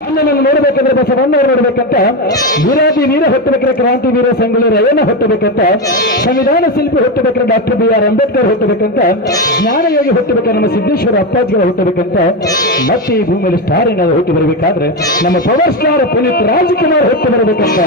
ನನ್ನನ್ನು ನೋಡಬೇಕಂದ್ರೆ ಬಸವಣ್ಣವರು ನೋಡಬೇಕಂತ ವೀರಾದಿ ವೀರ ಹುಟ್ಟಬೇಕಾದ್ರೆ ಕ್ರಾಂತಿ ವೀರ ಸಂಗೊಳ್ಳಿ ರಾಯಣ್ಣ ಹುಟ್ಟಬೇಕಂತ ಸಂವಿಧಾನ ಶಿಲ್ಪಿ ಹುಟ್ಟಬೇಕಾದ್ರೆ ಡಾಕ್ಟರ್ BR ಅಂಬೇಡ್ಕರ್ ಹುಟ್ಟಬೇಕಂತ ಜ್ಞಾನಯೋಗಿ ಹುಟ್ಟಬೇಕಾದ್ರೆ ನಮ್ಮ ಸಿದ್ದೇಶ್ವರ ಅಪ್ಪಾಜಿಗಳು ಹುಟ್ಟಬೇಕಂತ ಮತ್ತೆ ಈ ಭೂಮಿಯಲ್ಲಿ ಸ್ಟಾರ್ ಏನಾದ್ರು ಹುಟ್ಟಿ ಬರಬೇಕಾದ್ರೆ ನಮ್ಮ ಪವರ್ ಸ್ಟಾರ್ ಪುನೀತ್ ರಾಜ್ಕುಮಾರ್ ಹುಟ್ಟಿ ಬರಬೇಕಂತ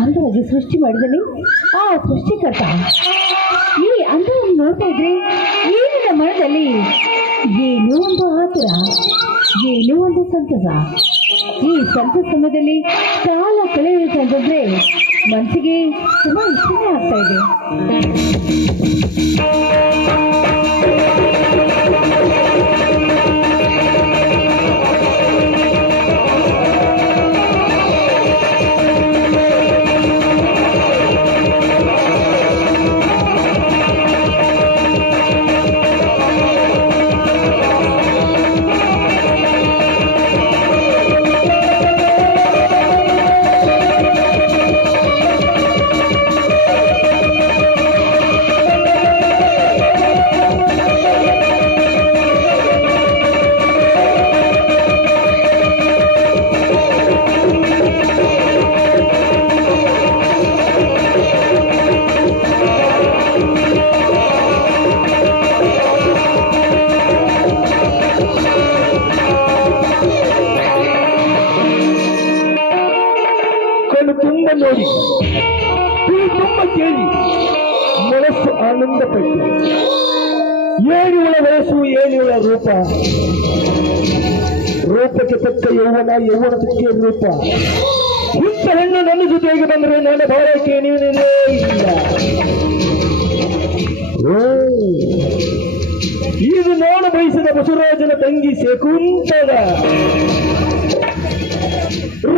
ಅಂದವಾಗಿ ಸೃಷ್ಟಿ ಮಾಡಿದನೆ ಆ ಸೃಷ್ಟಿಕರ್ತ ಈ ಅಂದವನ್ನು ನೋಡ್ತಾ ಇದ್ರೆ ಏನಿನ ಮನದಲ್ಲಿ ಏನೋ ಒಂದು ಆತುರ, ಏನೋ ಒಂದು ಸಂತಸ. ಈ ಸಂತಸ ಸಮಯದಲ್ಲಿ ಕಾಲ ಕಳೆಯುತ್ತಂದ್ರೆ ಮನಸ್ಸಿಗೆ ತುಂಬಾ ಇಷ್ಟನೇ ಆಗ್ತಾ ಇದೆ. ತುಂಬ ನೋಡಿ ತುಂಬ ಕೇಳಿ ಮನಸ್ಸು ಆನಂದ ಪಟ್ಟು ಏನಿವಳ ವಯಸ್ಸು ಏನಿವಳ ರೂಪ, ರೂಪಕ್ಕೆ ತಕ್ಕ ಯೌವನ, ಯೌವನಕ್ಕೆ ರೂಪ. ಇಂಥ ಹೆಣ್ಣು ನನ್ನ ಜೊತೆಗೆ ಬಂದರೆ ನನ್ನ ಭಾರಕ್ಕೆ ನೀನೇ ಇಲ್ಲ. ಇದು ನೋಡ ಬಯಸಿದ ಬಸವರಾಜನ ತಂಗಿ ಶಕುಂತಲ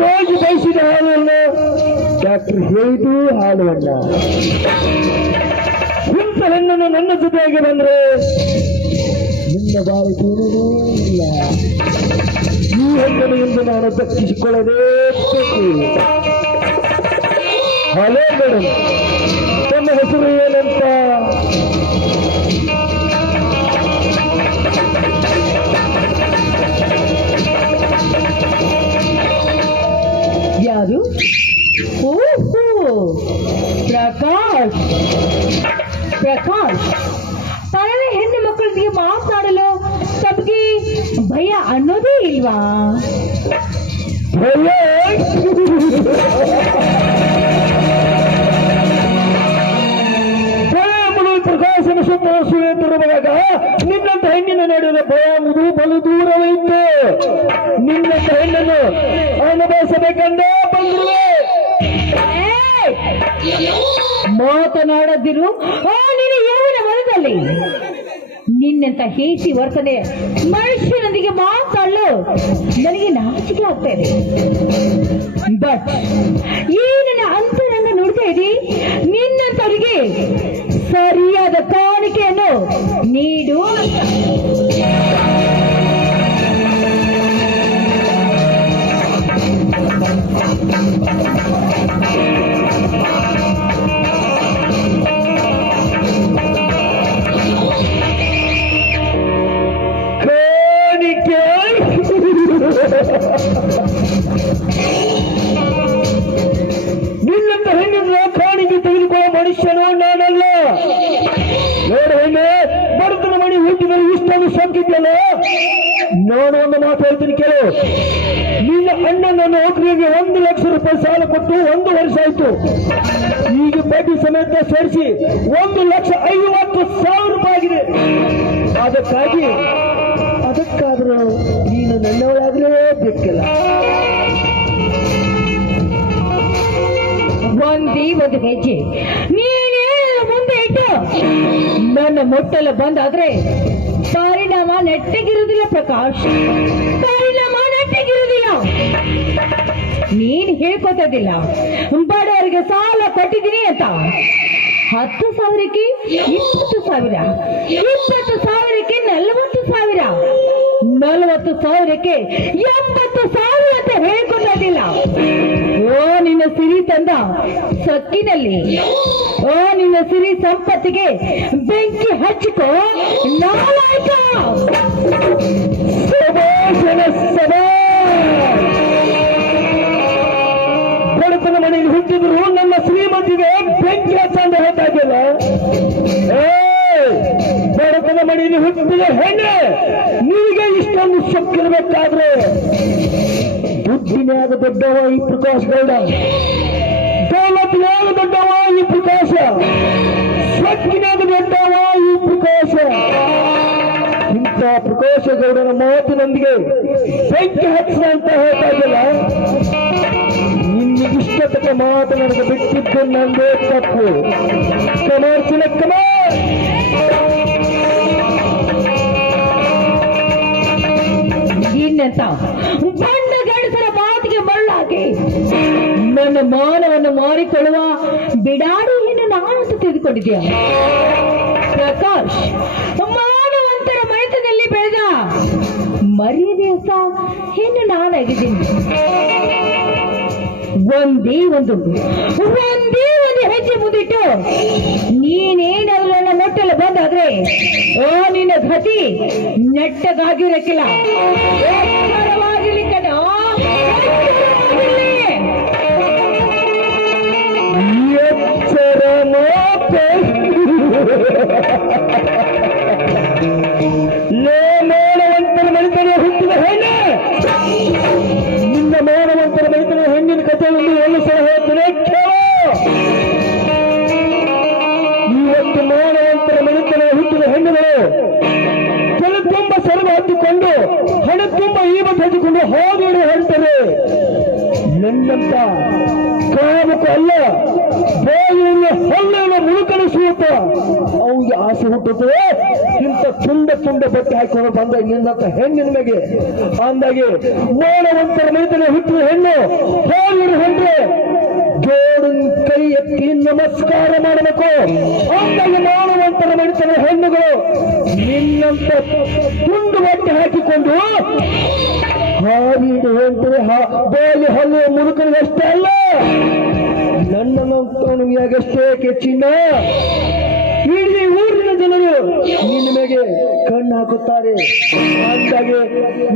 ರೋಗಿ ಬಯಸಿದ ಹಾಲನ್ನು ಡಾಕ್ಟರ್ ಹೇಳಿದು ಹಾಲುವನ್ನ. ಇಂಥ ಹೆಣ್ಣನ್ನು ನನ್ನ ಜೊತೆಗೆ ಬಂದ್ರೆ ನಿನ್ನ ಬಾಳಿಗೇನೂ ಇಲ್ಲ. ಈ ಹೆಣ್ಣನ್ನು ಎಂದು ನಾನು ದಕ್ಕಿಸಿಕೊಳ್ಳಲೇಬೇಕು. ಹಲೋ ಮೇಡಮ್, ತಮ್ಮ ಹೆಸರು ಏನಂತ? ಯಾರು? ಓಹೋ, ಪ್ರಕಾಶ್. ಪ್ರಕಾಶ್, ಪರವೇ ಹೆಣ್ಣು ಮಕ್ಕಳೊಂದಿಗೆ ಮಾತನಾಡಲು ತಮಗೆ ಭಯ ಅನ್ನೋದೇ ಇಲ್ವಾ? ಭಯ? ಭಯ ಎಂಬುದು ಪ್ರಕಾಶನ ಸುತ್ತ ಸುಳಿಯುತ್ತಿರುವಾಗ ನಿನ್ನಂತ ಹೆಣ್ಣಿನ ನಡೆಯುವ ಭಯ ಎಂಬುದು ಬಲು ದೂರವೈತು. ನಿನ್ನಂತ ಹೆಣ್ಣನ್ನು ಅನುಭವಿಸಬೇಕೆಂದೇ ಬಂದಿರುವೆ. ಮಾತನಾಡದಿರು. ನಿನ್ನ ಯೌವನ ಮನದಲ್ಲಿ ನಿನ್ನಂತ ಹೇಸಿ ವರ್ತನೆ ಮನುಷ್ಯನೊಂದಿಗೆ ಮಾತಾಡಲು ನನಗೆ ನಾಚಿಕೆ ಆಗ್ತಾ ಇದೆ. ಬಟ್ ಈ ನನ್ನ ಅಂತರಂಗ ನೋಡ್ತಾ ಇದ್ದೀ, ನಿನ್ನಂತವರಿಗೆ ಸರಿಯಾದ ಕಾಣಿಕೆಯನ್ನು ನೀಡು. ನಿನ್ನಂತ ಹೆಣ್ಣಿನ ಕಾಣಿಕೆ ತೆಗೆದುಕೊಳ್ಳೋ ಮನುಷ್ಯನು ನಾನಲ್ಲ. ನೋಡು ಹೆಣ್ಣೆ, ಬಡತನ ಮಣಿ ಹುಟ್ಟಿ ಹೋಗಿದ್ದಲ್ಲ, ನಾನು ಒಂದು ಮಾತು ಹೇಳ್ತೀನಿ ಕೇಳು. ನಿನ್ನ ಅಣ್ಣನ ನೌಕರಿಗೆ 1 ಲಕ್ಷ ರೂಪಾಯಿ ಸಾಲ ಕೊಟ್ಟು 1 ವರ್ಷ ಆಯ್ತು. ಈಗ ಬಡ್ಡಿ ಸಮೇತ ಸೇರಿಸಿ 1,50,000 ರೂಪಾಯಿ ಆಗಿದೆ. ಅದಕ್ಕಾದ್ರೂ ನೀನು ನನ್ನವಳಾಗಲೇ ಬೇಕಿಲ್ಲ. ಒಂದೇ ಒಂದು ಹೆಜ್ಜೆ ನೀನೇ ಮುಂದೆ ಇಟ್ಟು ನನ್ನ ಮುಟ್ಟಲು ಬಂದಾದ್ರೆ ಪರಿಣಾಮ ನೆಟ್ಟಗಿರುವುದಿಲ್ಲ ಪ್ರಕಾಶ್, ಪರಿಣಾಮ ನೆಟ್ಟಗಿರುವುದಿಲ್ಲ. ನೀನ್ ಹೇಳ್ಕೊತದಿಲ್ಲ ಬಡವರಿಗೆ ಸಾಲ ಕೊಟ್ಟಿದ್ದೀನಿ ಅಂತ. 10,000ಕ್ಕೆ 20,000, 20,000ಕ್ಕೆ 40,000, 40,000ಕ್ಕೆ 80,000 ಅಂತ ಹೇಳ್ಕೊತದಿಲ್ಲ. ಓ ನಿನ್ನ ಸಿರಿ ತಂದ ಸಕ್ಕಿನಲ್ಲಿ, ಓ ನಿನ್ನ ಸಿರಿ ಸಂಪತ್ತಿಗೆ ಬೆಂಕಿ ಹಚ್ಚಿಕೋ ನಾಲಾಯಕ. ಬಡತನ ಮನೆಯಲ್ಲಿ ಹುಟ್ಟಿದ್ರು ನನ್ನ ಶ್ರೀಮಂತಿಗೆ ಬೆಂಕಿ ಹಚ್ಚಂದು ಹೇಳ್ತಾ ಇದ್ದಿಲ್ಲ. ಬಡತನ ಮನೆಯಲ್ಲಿ ಹುಟ್ಟಿದ ಹೆಣ್ಣೆ, ನಿನಗೆ ಇಷ್ಟೊಂದು ಸೊಕ್ಕಿರ್ಬೇಕಾದ್ರೆ ದುಡ್ಡಿನ್ಯಾಗ ದೊಡ್ಡವ ಈ ಪ್ರಕಾಶ್ ಗೌಡ, ದೌಲತ್ತಿನ್ಯಾಗ ದೊಡ್ಡವ ಈ ಪ್ರಕಾಶ, ಸೊಕ್ಕಿನ್ಯಾಗ ದೊಡ್ಡವ ಈ ಪ್ರಕಾಶ. ಇಂಥ ಪ್ರಕಾಶ ಗೌಡನ ಮಾತಿನೊಂದಿಗೆ ಬೆಂಕಿ ಹಚ್ಚ ಅಂತ ಹೇಳ್ತಾ ಇದ್ದಿಲ್ಲ. ನಿನ್ನಿಗಿಷ್ಟಪಟ್ಟ ಮಾತು ನನಗೆ ಬಿಟ್ಟಿದ್ದು ನಂದೇ ತಪ್ಪು. ಕಮಾರ್ಚಿನ ಕಮಾರ್ ಇನ್ನಂತ ಬಣ್ಣ ಗಂಡಸರ ಮಾತಿಗೆ ಮರುಳಾಕಿ ನನ್ನ ಮಾನವನ್ನು ಮಾರಿಕೊಳ್ಳುವ ಬಿಡಾಡಿಯನ್ನು ನಾನಂತ ತಿಳಿದುಕೊಂಡಿದ್ಯಾ ಪ್ರಕಾಶ್? ಮಾನವಂತರ ಮನೆತನದಲ್ಲಿ ಬೆಳೆದ ಮರ್ಯಾದೆಯಸ ಹೆಣ್ಣು ನಾನಾಗಿದ್ದೀನಿ. ಒಂದೇ ಒಂದು ಹೆಜ್ಜೆ ಮುಂದಿಟ್ಟು ನೀನೇನಾದ್ರೂ ನನ್ನ ಮೆಟ್ಟಲು ಬಂದಾದ್ರೆ ಓ ನಿನ್ನ ಗತಿ ನೆಟ್ಟಗಾಗಿರಕ್ಕಿಲ್ಲ. ಮಾನವಂತರ ಮನೆತನ ಹುಟ್ಟಿದ ಹೆಣ್ಣೆ, ನಿನ್ನ ಮಾನವಂತರ ಮನೆತನ ಹೆಣ್ಣಿನ ಕಥೆಯಲ್ಲಿ ಒಂದು ಸಲ ಹೇಳ್ತೇನೆ ಕೇಳ. ಇವತ್ತು ಮಾನವಂತರ ಮನೆತನ ಹುಟ್ಟಿದ ಹೆಣ್ಣುಗಳು ತಲೆ ತುಂಬ ಸರಳು ಹತ್ತಿಕೊಂಡು ಹಣ ತುಂಬ ಈವತ್ತು ಹಚ್ಚಿಕೊಂಡು ಹೋಗಿ ಹೊರಡ್ತಾರೆ. ನನ್ನಂತ ಕಾಮಕ ಅಲ್ಲ, ಬಾಯಿಯನ್ನು ಹೊಳ್ಳೆಯನ್ನು ಮುಳುಕಣಿಸುತ್ತ ಅವ್ಗೆ ಆಸೆ ಹುಟ್ಟುತ್ತದೆ. ಇಂಥ ತುಂಡ ಬಟ್ಟೆ ಹಾಕಿಕೊಂಡು ಬಂದ ನಿನ್ನಂತ ಹೆಣ್ಣಿನ ಮೇಲೆ ಅಂದಾಗೆ ಮಾನವಂತರ ಮನೆತನ ಹುಟ್ಟಿದ ಹೆಣ್ಣು ಹೋಗಿ ಹೊಂದ್ರೆ ಜೋಡನ್ ಕೈ ಎತ್ತಿ ನಮಸ್ಕಾರ ಮಾಡಬೇಕು. ಅಂದಾಗೆ ಮಾನವಂತರ ಮನೆತನ ಹೆಣ್ಣುಗಳು ನಿನ್ನಂತ ತುಂಡು ಬಟ್ಟೆ ಹಾಕಿಕೊಂಡು ಹಾವಿಡು ಹೊಂಟರೆ ಬಾಯಿ ಹಲ್ಲು ಮುದುಕನಿಗಷ್ಟೇ ಅಲ್ಲ, ನನ್ನಂತವನಿಗಷ್ಟೇ ಕೆಚ್ಚಿನ ಇಡೀ ಊರಿನ ಜನರು ನಿನ್ನ ಮೇಲೆ ಕಣ್ಣು ಹಾಕುತ್ತಾರೆ. ಅಂದಾಗೆ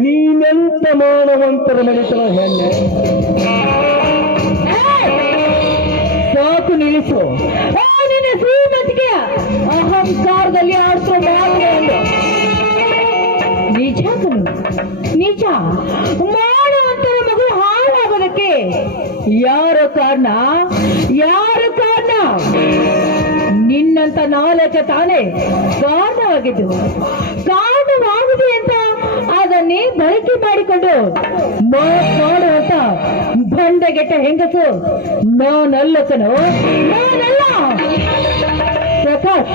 ನೀನೆಂತ ಮಾನವಂತರ ಮನೆತನ ಹೆಣ್ಣೆ? ಸಾಕು ನಿಲ್ಲಿಸು. ನಿನ್ನ ಶ್ರೀಮತಿಗೆ ಅಹಂಕಾರದಲ್ಲಿ ಆಡ್ಸೋ ಮಾತುಗಳನ್ನು ನಿಜ ನಿಜ. ಮಾಡುವಂತರ ಮಗಳು ಹಾಳಾಗೋದಕ್ಕೆ ಯಾರು ಕಾರಣ? ನಿನ್ನಂತ ನಾಲಕ ತಾನೇ ಕಾರಣವಾಗಿದೆ ಅಂತ ಅದನ್ನೇ ಬಳಕೆ ಮಾಡಿಕೊಂಡು ಮಾಡುವಂತ ಬಂಡೆಗೆಟ್ಟ ಹೆಂಗಸು ನಾನಲ್ಲಕನೋ, ನಾನಲ್ಲ. ಪ್ರಕಾಶ್,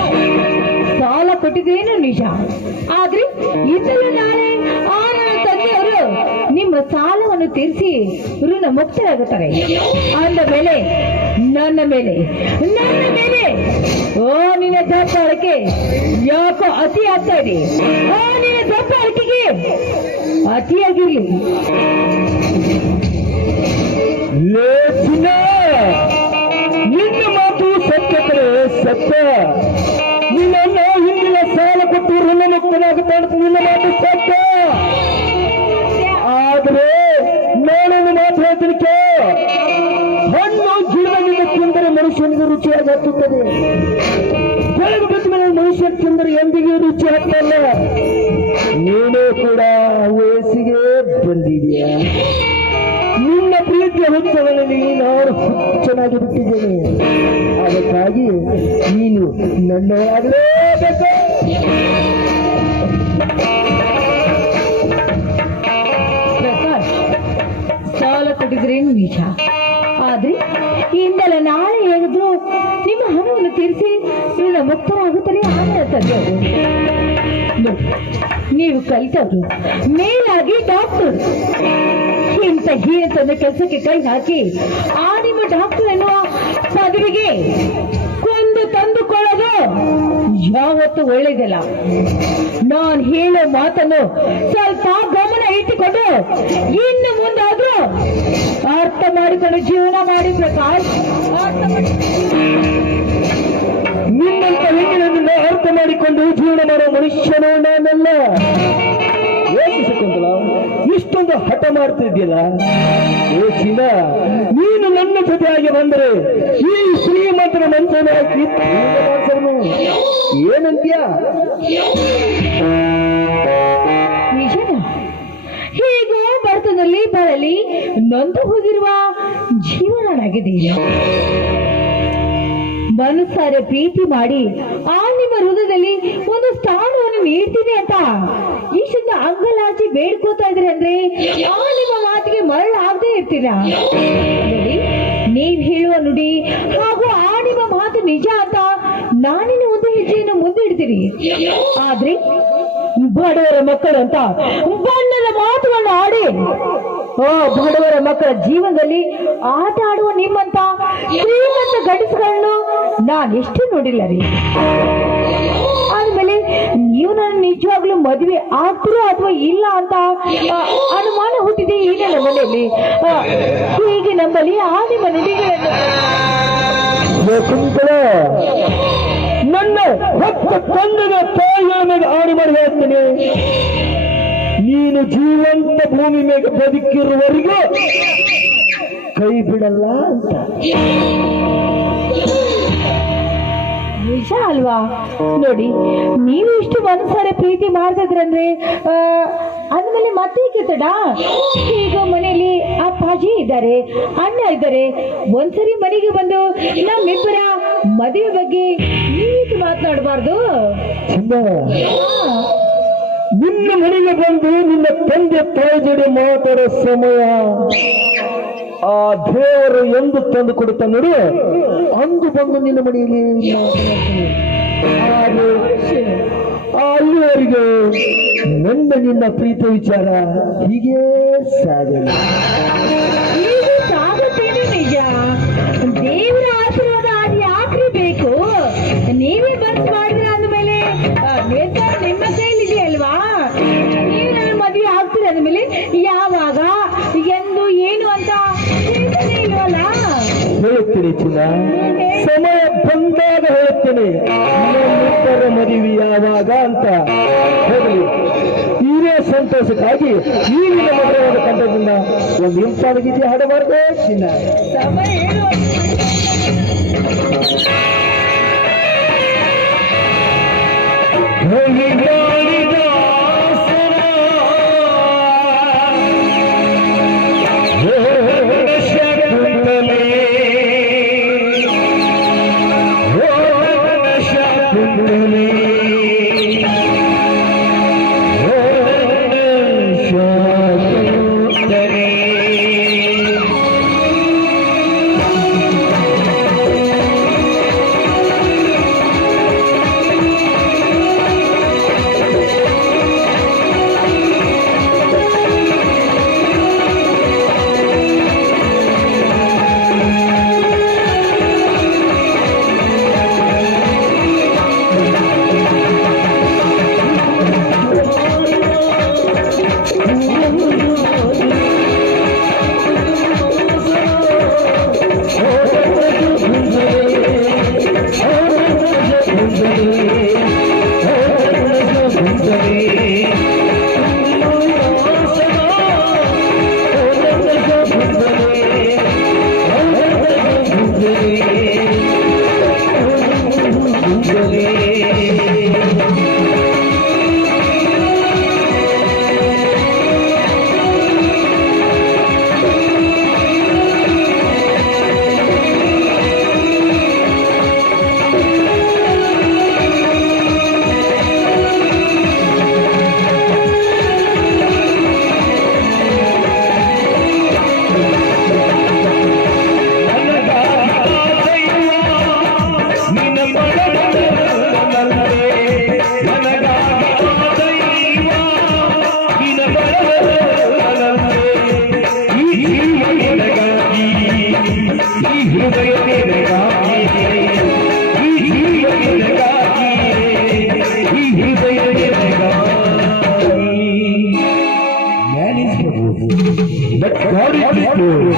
ಸಾಲ ಕೊಟ್ಟಿದ್ದೇನು ನಿಜ, ಆದ್ರೆ ಇದೆಲ್ಲ ನಾಳೆ ಆ ನನ್ನ ತಂದೆಯವರು ನಿಮ್ಮ ಸಾಲವನ್ನು ತೀರಿಸಿ ಋಣ ಮುಕ್ತರಾಗುತ್ತಾರೆ. ಅಂದ ಮೇಲೆ ನನ್ನ ಮೇಲೆ ಓ ನಿನ್ನ ದಬ್ಬಾಳಿಕೆ ಯಾಕೋ ಅತಿ ಆಗ್ತಾ ಇದೆ. ಓ ನಿನ್ನ ದಬ್ಬಾಳಿಕೆಗೆ ಅತಿಯಾಗಿರ್ಲಿ. ನಿನ್ನ ಮಾತು ಸತ್ಯ ಕಡೆ ಸತ್ಯ. ನಿನ್ನ ಹಿಂದಿನ ಸಾಲ ಕೊಟ್ಟು ಋಣ ಮುಕ್ತನಾಗುತ್ತಾನೆ. ನಿನ್ನ ಮಾತು ಸತ್ಯ. ಆದ್ರೆ ನಾನೊಂದು ಮಾತು ಹೇಳ್ತೀನಿ ಕೇ, ಹಣ್ಣು ಗಿಡದಿಂದ ತಿಂದರೆ ಮನುಷ್ಯನಿಗೆ ರುಚಿಯಾಗಿ ಹತ್ತುತ್ತದೆ. ಬೆಳೆದು ಬಿದ್ದ ಮೇಲೆ ಮನುಷ್ಯ ತಿಂದರೆ ಎಂದಿಗೂ ರುಚಿ ಹತ್ತಲ್ಲ. ಬದ್ಧನಾಗಿ ಬಿಟ್ಟಿದ್ದೇನೆ. ಅದಕ್ಕಾಗಿ ನೀನು ನನ್ನವರಾಗಲೇಬೇಕು. ಪ್ರಕಾಶ್, ಸಾಲ ಕೊಟ್ಟಿದ್ರೇನು ನಿಜ, ಆದ್ರೆ ಇಂದಲ್ಲ ನಾಳೆ ಹೇಳಿದ್ರು ನಿಮ್ಮ ಹಣವನ್ನು ತೀರಿಸಿ ಋಣ ಮುಕ್ತರಾಗುತ್ತಾರೆ. ಆಮೇಲೆ ತಂದೆಯವರು ನೀವು ಕಲಿತವ್ರು, ಮೇಲಾಗಿ ಡಾಕ್ಟರ್. ಇಂಥ ಹೀನತನ ಕೆಲಸಕ್ಕೆ ಕೈ ಹಾಕಿ ಆ ನಿಮ್ಮ ಡಾಕ್ಟರ್ ಎನ್ನುವ ಪದವಿಗೆ ಕೊಂದು ತಂದುಕೊಳ್ಳೋದು ಯಾವತ್ತು ಒಳ್ಳೇದಿಲ್ಲ. ನಾನು ಹೇಳೋ ಮಾತನ್ನು ಸ್ವಲ್ಪ ಗಮನ ಇಟ್ಟುಕೊಂಡು ಇನ್ನು ಮುಂದಾದ್ರೂ ಅರ್ಥ ಮಾಡಿಕೊಂಡು ಜೀವನ ಮಾಡಿ ಪ್ರಕಾಶ್. ನಿನ್ನಂತ ಹೆಣ್ಣಿನನ್ನ ಅರ್ಥ ಮಾಡಿಕೊಂಡು ಜೀವನ ಮಾಡೋ ಮನುಷ್ಯನೋ ನಾನಲ್ಲ. ಯೋಚಿಸಿಕೊಂಡಲ್ಲ, ಇಷ್ಟೊಂದು ಹಠ ಮಾಡ್ತಿದ್ಯಲ್ಲ. ಏ ಚಿನ್ನ, ನೀನು ನನ್ನ ಜೊತೆಯಾಗಿ ಬಂದರೆ ಈ ಶ್ರೀಮಂತರ ಮನುಷ್ಯನ ಏನಂತ್ಯ? ನಿಜನ ಹೀಗೋ ಬರ್ತದಲ್ಲಿ ಬರಲಿ ನೊಂದು ಹೋಗಿರುವ ಜೀವನನಾಗಿದೆ. ಮನಸ್ಸಾರೆ ಪ್ರೀತಿ ಮಾಡಿ ಆ ನಿಮ್ಮ ಹೃದಯದಲ್ಲಿ ಒಂದು ಸ್ಥಾನವನ್ನು ನೀಡ್ತೀನಿ ಅಂತ ಇಷ್ಟೊಂದು ಅಂಗಲಾಚಿ ಬೇಡ್ಕೋತಾ ಇದ್ರಿ ಅಂದ್ರೆ ಆ ನಿಮ್ಮ ಮಾತಿಗೆ ಮರಳಾಗದೆ ಇರ್ತೀರ. ನೋಡಿ, ನೀವ್ ಹೇಳುವ ನುಡಿ ಹಾಗೂ ಆ ನಿಮ್ಮ ಮಾತು ನಿಜ ಅಂತ ನಾನಿನ ಒಂದು ಹೆಜ್ಜೆಯನ್ನು ಮುಂದಿಡ್ತೀನಿ. ಆದ್ರೆ ಬಡವರ ಮಕ್ಕಳು ಅಂತ ಬಣ್ಣದ ಮಾತುಗಳನ್ನು ಆಡಿ ಆ ಬಡವರ ಮಕ್ಕಳ ಜೀವನದಲ್ಲಿ ಆಟ ಆಡುವ ನಿಮ್ಮಂತ ಶ್ರೀಮಂತ ಗಂಡಸುಗಳನ್ನು ನಾನೆಷ್ಟು ನೋಡಿಲ್ಲ ರೀ. ಆದ್ಮೇಲೆ ನೀವು ನನ್ನ ನಿಜವಾಗ್ಲೂ ಮದುವೆ ಆಗ್ತಿರೋ ಅಥವಾ ಇಲ್ಲ ಅಂತ ಅನುಮಾನ ಹುಟ್ಟಿದೆ ಈಗ ನಮ್ಮ ಮನೆಯಲ್ಲಿ. ಹೀಗೆ ನಮ್ಮಲ್ಲಿ ಆ ನಿಮ್ಮ ನುಡಿಗಳನ್ನು ನನ್ನ ಹೊತ್ತ ತಂದೆಯ ತಾಯಿಯ ಮೇಲೆ ಆಡಿ ಮಾಡಿ ಹೇಳ್ತೀನಿ, ನೀನು ಜೀವಂತ ಭೂಮಿ ಮೇಲೆ ಬದುಕಿರುವವರೆಗೂ ಕೈ ಬಿಡಲ್ಲ ಅಂತ. ನಿಜ ಅಲ್ವಾ? ನೋಡಿ, ನೀವು ಇಷ್ಟು ಮನಸ್ಸಾರೆ ಪ್ರೀತಿ ಮಾಡ್ತಿದ್ರಂದ್ರೆ ಅಂದ್ಮೇಲೆ ಮತ್ತೆ ತಡ. ಈಗ ಮನೆಯಲ್ಲಿ ಅಪ್ಪಾಜಿ ಇದ್ದಾರೆ, ಅಣ್ಣ ಇದ್ದಾರೆ. ಒಂದ್ಸರಿ ಮನೆಗೆ ಬಂದು ನಮ್ಮಿಬ್ಬರ ಮದುವೆ ಬಗ್ಗೆ ನೀತು ಮಾತನಾಡಬಾರ್ದು. ನಿನ್ನ ಮನೆಗೆ ಬಂದು ನಿನ್ನ ತಂದೆ ತಾಯಿ ಜೊತೆ ಮಾತಾಡೋ ಸಮಯ ಆ ದೇವರು ಎಂದು ತಂದು ಕೊಡುತ್ತಾ ನೋಡಿ, ಅಂದು ಬಂದು ನಿನ್ನ ಮನೆಯಲ್ಲಿ ಅಲ್ಲಿವರೆಗೆ ನನ್ನ ನಿನ್ನ ಪ್ರೀತಿ ವಿಚಾರ ಹೀಗೆ ಸಾಗಲ್ಲ. ಈಗ ಸಾಗುತ್ತೇನೆ ನಿಜ. ದೇವರ ಆಶೀರ್ವಾದ ಅದು ಯಾಕ್ರಿ ಬೇಕು? ನೀವೇ ಬರ್ಸ್ ಮಾಡಿದ್ರೆ ಅಂದ್ಮೇಲೆ ನಿರ್ಧಾರ ನಿಮ್ಮ ಕೈಲಿದೆ ಅಲ್ವಾ? ನೀವು ನನ್ನ ಮದುವೆ ಆಗ್ತೀರ ಅಂದ್ಮೇಲೆ ಯಾವಾಗ ಎಂದು ಏನು ಅಂತ ತಿಳಿಸಲೇ ಇಲ್ವಲ್ಲ. ಹೇಳುತ್ತೀನಿ ಚಿನ್ನ, ಸಮಯ ಬಂದಾಗ ಹೇಳುತ್ತೇನೆ ನಮ್ಮಿಬ್ಬರ ಮದುವೆ ಯಾವಾಗ ಅಂತ. ಹೋಗಲಿ, ಇದೇ ಸಂತೋಷಕ್ಕಾಗಿ ಈಗಿನ ಮದುವೆಯಾದ ಕಂಡದಿಂದ ಒಂದು ಇಂಪಾದ ಗೀತೆ ಹಾಡಬಾರ್ದು ಚಿನ್ನ. ಸಮಯ ಹೇಳುವ but God is good.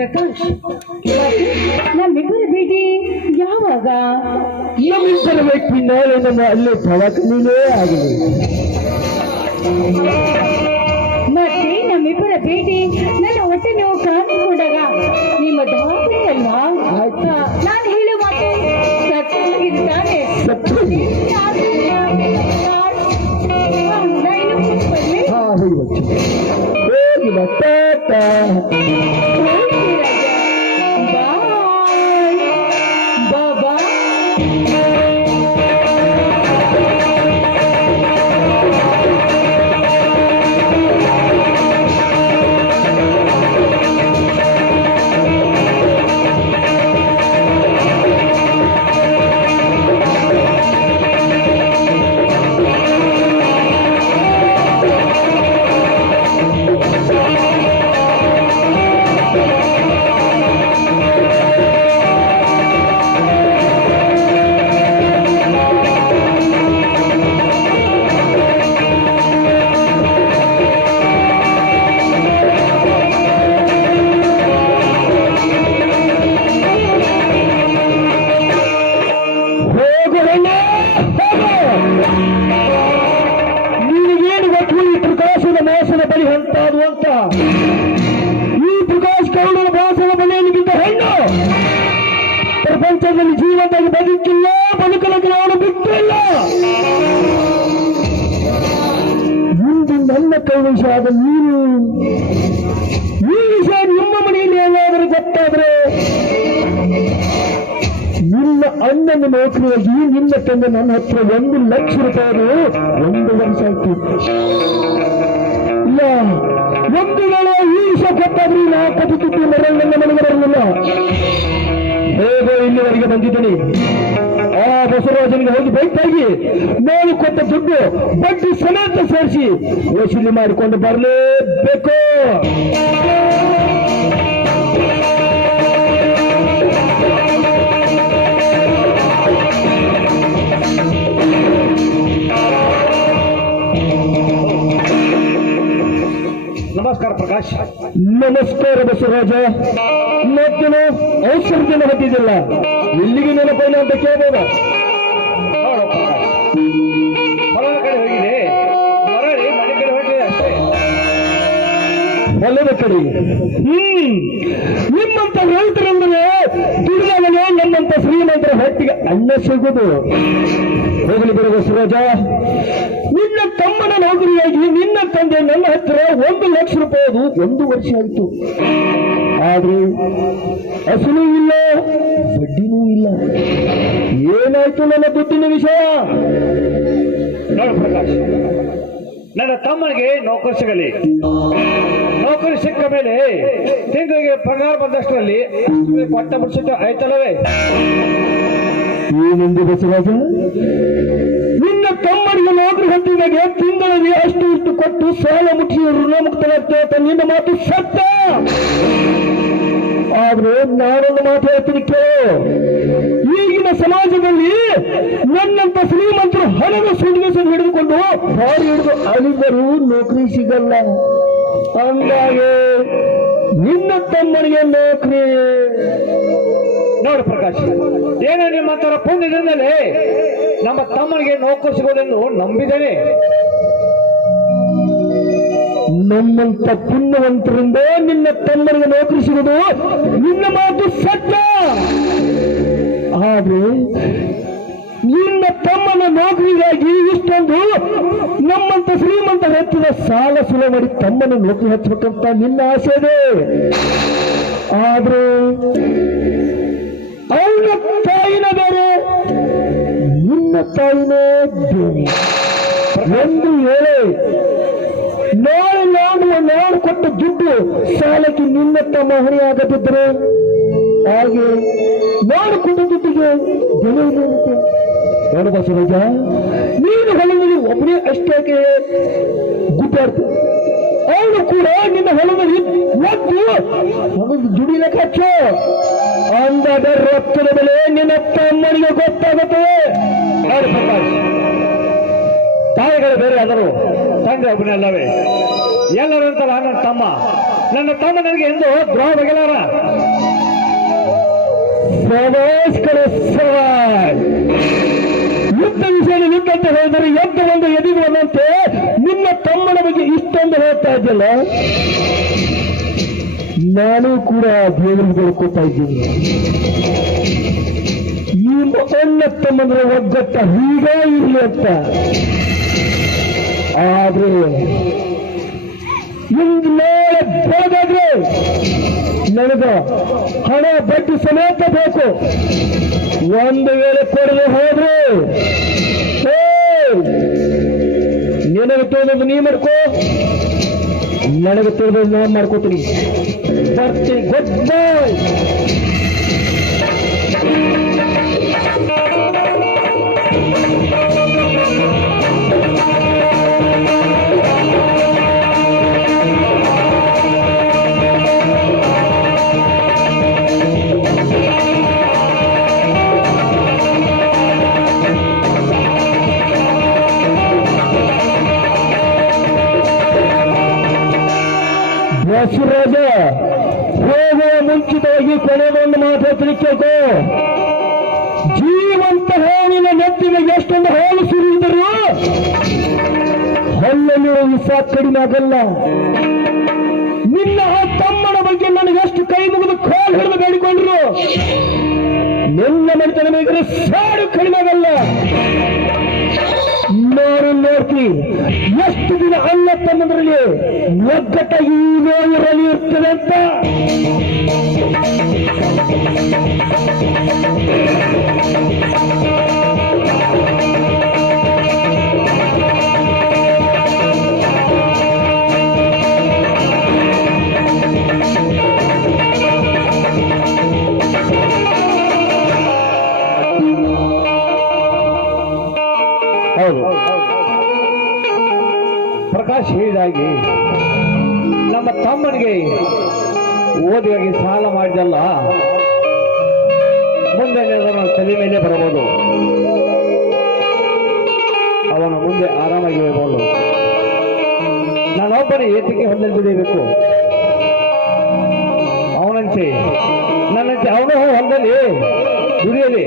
Prakash, ನಮ್ಮಿಬ್ಬರ ಭೇಟಿ ಯಾವಾಗ? ನಮ್ಮಿಬ್ಬರ ವ್ಯಕ್ತಿ ನಾಳೆ ನಮ್ಮ ಅಲ್ಲೇ ಪ್ರವಾಸನೇ ಆಗಲಿ. ಮತ್ತೆ ನಮ್ಮಿಬ್ಬರ ಭೇಟಿ ನನ್ನ ಹೊಟ್ಟೆ ನೋವು ಕಾಣಿಸಿಕೊಂಡಾಗ ನಿಮ್ಮ ದಾಖಲೆ ಅಲ್ವಾ? ನಾನು ಹೇಳೋ ಮಾತು ಸತ್ಯವಾಗಿದ್ದಾನೆ. ಬಾಬಾ ಬಳಿ ಹೊಂಟಾದು ಅಂತ ಈ ಪ್ರಕಾಶ್ ಕೌಡರ ಭಾಷಣ ಬಲಿಯಲಿಗಿಂತ ಹೆಣ್ಣು ಪ್ರಪಂಚದಲ್ಲಿ ಜೀವನದಲ್ಲಿ ಬದುಕಿಲ್ಲ, ಬದುಕಲಿಕ್ಕೆ ಅವನು ಬಿಟ್ಟಿಲ್ಲ. ಇಂದು ನನ್ನ ಕೈ ವಿಷಯ ಆದ ನೀನು ಈ ವಿಷಯ ನಿಮ್ಮ ಮನೆಯಲ್ಲಿ ಏನಾದರೂ ಗೊತ್ತಾದ್ರೆ ನಿನ್ನ ಅಣ್ಣನ ನೌಕರಿಯಾಗಿ ನಿನ್ನ ತಂದೆ ನನ್ನ ಹತ್ರ 1 ಲಕ್ಷ ರೂಪಾಯಿ 1 ವರ್ಷ ಆಯ್ತು. ಇಲ್ಲ, ಒಂದು ವೇಳೆ ಈ ವಿಷಯ ಗೊತ್ತಾದ್ರೂ ನಾ ಕಟ್ಟಿದ್ದು ನನ್ನ ಮನೆಗೆ ಬರಲಿಲ್ಲ. ಹೇಗೋ ಇಲ್ಲಿವರೆಗೆ ಬಂದಿದ್ದೀನಿ. ಆ ಬಸವರಾಜನಿಗೆ ಹೋಗಿ ಬೈತಾಗಿ ನಾನು ಕೊಟ್ಟ ದುಡ್ಡು ಬಡ್ಡಿ ಸಮೇತ ಸೇರಿಸಿ ವಸೂಲಿ ಮಾಡಿಕೊಂಡು ಬರಲೇಬೇಕು. ನಮಸ್ಕಾರ ಪ್ರಕಾಶ್. ನಮಸ್ಕಾರ ಬಸವರಾಜ. ಮತ್ತೇನು ಔಷಧಿಯನ್ನು ಹೊತ್ತಿದ್ದಿಲ್ಲ, ಇಲ್ಲಿಗೆ ನೆನಪೈನ ಅಂತ ಕೇಳ್ಬೋದ? ನೋಡು ಪ್ರಕಾಶ್, ಹೊಲದ ಕಡೆ ಹೋಗಿದೆ, ಮರಳಿ ಮನೆ ಕಡೆ ಹೋಗಿದೆ ಅಷ್ಟೇ. ಹೊಲದ ಕಡೆ? ನಿಮ್ಮಂತ ರೈತರಂದ್ರೆ ದುಡಿದವನೇ ನಮ್ಮಂತ ಶ್ರೀಮಂತರ ಹೊಟ್ಟಿಗೆ ಅನ್ನ ಸಿಗುವುದು. ಹೋಗಲಿ ಬಿಡು ಬಸವರಾಜ, ನಿನ್ನ ತಮ್ಮನ ನೌಕರಿಯಾಗಿ ನಿನ್ನ ತಂದೆ ನನ್ನ ಹತ್ರ 1 ಲಕ್ಷ ರೂಪಾಯಿ 1 ವರ್ಷ ಆಯಿತು. ಆದ್ರೆ ಅಸಲು ಇಲ್ಲ, ಬಡ್ಡಿನೂ ಇಲ್ಲ. ಏನಾಯ್ತು ನನ್ನ ದುಡ್ಡಿನ ವಿಷಯ? ನೋಡು ಪ್ರಕಾಶ್, ನನ್ನ ತಮ್ಮನಿಗೆ ನೌಕರಿ ಸಿಗಲಿ. ನೌಕರಿ ಸಿಕ್ಕ ಮೇಲೆ ತಿಂಗಳಿಗೆ ಪಗಾರ ಬಂದಷ್ಟರಲ್ಲಿ ಪಟ್ಟ ಬಿಡಿಸಿದ್ದು ಆಯ್ತಲ್ಲವೇ? ಏನೆಂದು ಬಸವರಾಜ? ನಿನ್ನ ತಮ್ಮನಿಗೆ ನೌಕರಿ ಹೊತ್ತಿದಾಗ ತಿಂಗಳಿಗೆ ಅಷ್ಟು ಇಷ್ಟು ಕೊಟ್ಟು ಸಾಲ ಮುಟ್ಟಿ ಋಣಮುಕ್ತನಾಗ್ತೇವೆ ನಿನ್ನ ಮಾತು ಸತ್ಯ. ಆದ್ರೆ ನಾನೊಂದು ಮಾತು ಹೇಳ್ತೀನಿ ಕೇಳು. ಈಗಿನ ಸಮಾಜದಲ್ಲಿ ನನ್ನಂತ ಶ್ರೀಮಂತರು ಹಣದ ಸುಡಿಗೆಸನ್ನು ಹಿಡಿದುಕೊಂಡು ಬಾರಿ ಹಿಡಿದು ಅಲಿದರೂ ನೌಕರಿ ಸಿಗಲ್ಲ. ಹಂಗಾಗಿ ನಿನ್ನ ತಮ್ಮನಿಗೆ ನೌಕರಿ. ನೋಡು ಪ್ರಕಾಶ್, ಏನೋ ನಿಮ್ಮ ತರ ಪುಣ್ಯದಿಂದಲೇ ನಮ್ಮ ತಮ್ಮನಿಗೆ ನೌಕರಿ ಸಿಗೋದನ್ನು ನಂಬಿದ್ದೇನೆ. ನಮ್ಮಂತ ಪುಣ್ಯವಂತರಿಂದ ನಿನ್ನ ತಮ್ಮನಿಗೆ ನೌಕರಿ ಸಿಗುವುದು ನಿನ್ನ ಮಾತು ಸತ್ಯ. ಆದ್ರೆ ನಿನ್ನ ತಮ್ಮನ ನೌಕರಿಗಾಗಿ ಇಷ್ಟೊಂದು ನಮ್ಮಂತ ಶ್ರೀಮಂತ ಹೆಚ್ಚಿನ ಸಾಲ ಸುಲ ಮಾಡಿ ತಮ್ಮನ ನೌಕರಿ ಹಚ್ಚಬೇಕಂತ ನಿನ್ನ ಆಸೆ ಇದೆ. ಆದ್ರೆ ಅವನ ತಾಯಿನ ಬೇರೆ, ನಿನ್ನ ತಾಯಿನೇ ಬೇರೆ. ಒಂದು ವೇಳೆ ನಾನು ಕೊಟ್ಟ ದುಡ್ಡು ಸಾಲಕ್ಕೆ ನಿನ್ನ ತಮ್ಮ ಹೊಣೆಯಾಗದಿದ್ದರೆ ಹಾಗೆ ನಾನು ಕೊಟ್ಟ ದುಡ್ಡಿಗೆ ಬೆಲೆ ಇರುತ್ತೆ. ನೋಡು ಬಸವರಾಜ, ನೀನು ಹೊಲದಲ್ಲಿ ಒಬ್ಬನೇ ಅಷ್ಟೇ ಗುದ್ದಾಡ್ತು. ಅವನು ಕೂಡ ನಿನ್ನ ಹೊಲದಲ್ಲಿ ಒಂದು ದುಡಿಲಕ್ಕೆ ಹಚ್ಚು ಅಂದಾಗ ರೊಕ್ಕದ ಬೆಲೆ ನಿನ್ನ ತಮ್ಮನಿಗೆ ಗೊತ್ತಾಗುತ್ತದೆ. ನೋಡು ಪ್ರಕಾಶ್, ತಾಯಿಗಳು ಬೇರೆ ಆದರೂ ತಂದೆ ಒಬ್ಬನಲ್ಲವೇ. ಎಲ್ಲರೂ ಅಂತಾರ ನನ್ನ ತಮ್ಮ ನನಗೆ ಎಂದು ದ್ರೋಹ ಬಗೆಲಾರ. ಯುದ್ಧ ವಿಷಯ ಯುದ್ಧ ಅಂತ ಹೇಳಿದರೆ ಎದ್ದ ಒಂದು ಎದಿಗೆ ಬಂದಂತೆ ನಿನ್ನ ತಮ್ಮನ ಬಗ್ಗೆ ಇಷ್ಟೊಂದು ಹೇಳ್ತಾ ಇದ್ದಲ್ಲ. ನಾನು ಕೂಡ ದೇವರಿಗೆ ಬೇಡ್ಕೊತಾ ಇದ್ದೀನಿ, ನಿಮ್ಮ ಅಣ್ಣ ತಮ್ಮಂದ್ರೆ ಒಗ್ಗಟ್ಟ ಹೀಗ ಇರಲಿ ಅಂತ. ಆದ್ರೆ ಇಂದು ನಾಳೆ ಬೆಳಗಾದ್ರೆ ನನಗ ಹಣ ಬಡ್ಡಿ ಸಮೇತ ಬೇಕು. ಒಂದು ವೇಳೆ ಕೊಡದೆ ಹೋದ್ರೆ ನಿನಗೆ ತಿಳಿದದ್ದು ನೀ ಮಾಡ್ಕೋ, ನನಗೆ ತಿಳಿದದ್ದು ನಾನು ಮಾಡ್ಕೋತೀನಿ. ಬರ್ತೀನಿ. Good bye. ಬಸವರಾಜ, ಹೋಗುವ ಮುಂಚಿತವಾಗಿ ಕೊನೆಗೊಂದು ಮಾತು ಕೇಳ್ಕೋ. ಜೀವಂತ ಹಾವಿನ ನೆತ್ತಿಗೆ ಎಷ್ಟೊಂದು ಹಾಲು ಸುರಿಯುತ್ತರು ಹಲ್ಲಲ್ಲಿರುವ ವಿಷ ಕಡಿಮೆ ಆಗಲ್ಲ. ನಿನ್ನ ಆ ತಮ್ಮನ ಬಗ್ಗೆ ನನಗೆ ಎಷ್ಟು ಕೈ ಮುಗಿದು ಕಾಲು ಹಿಡಿದು ಬೇಡಿಕೊಂಡ್ರು ನಿನ್ನ ಮನೆತನ ಮೇಲೆ ಸಾಡು ಕಡಿಮೆ ಆಗಲ್ಲ. ನೋಡ್ತೀನಿ ಎಷ್ಟು ದಿನ ಅನ್ನ ತಮ್ಮದ್ರಲ್ಲಿ ಒಗ್ಗಟ್ಟಾಗಿ ಇರಲಿ ಇರ್ತದೆ ಅಂತ. ಹೌದು ಪ್ರಕಾಶ್ ಹೇಳಿದಾಗಿ ನಮ್ಮ ತಮ್ಮನಿಗೆ ಓದಿಗಾಗಿ ಸಾಲ ಮಾಡಿದಲ್ಲ, ಮುಂದೆ ತಲೆ ಮೇಲೆ ಬರಬಹುದು. ಅವನ ಮುಂದೆ ಆರಾಮಾಗಿ ಹೋಗಬಹುದು. ನಾನೊಬ್ಬನೇ ಏತಿಗೆ ಹೊಂದಲ್ಲಿ ದುಡಿಯಬೇಕು. ಅವನಂತೆ ನನ್ನಂತೆ ಅವನು ಹೊಂದಲ್ಲಿ ದುಡಿಯಲಿ.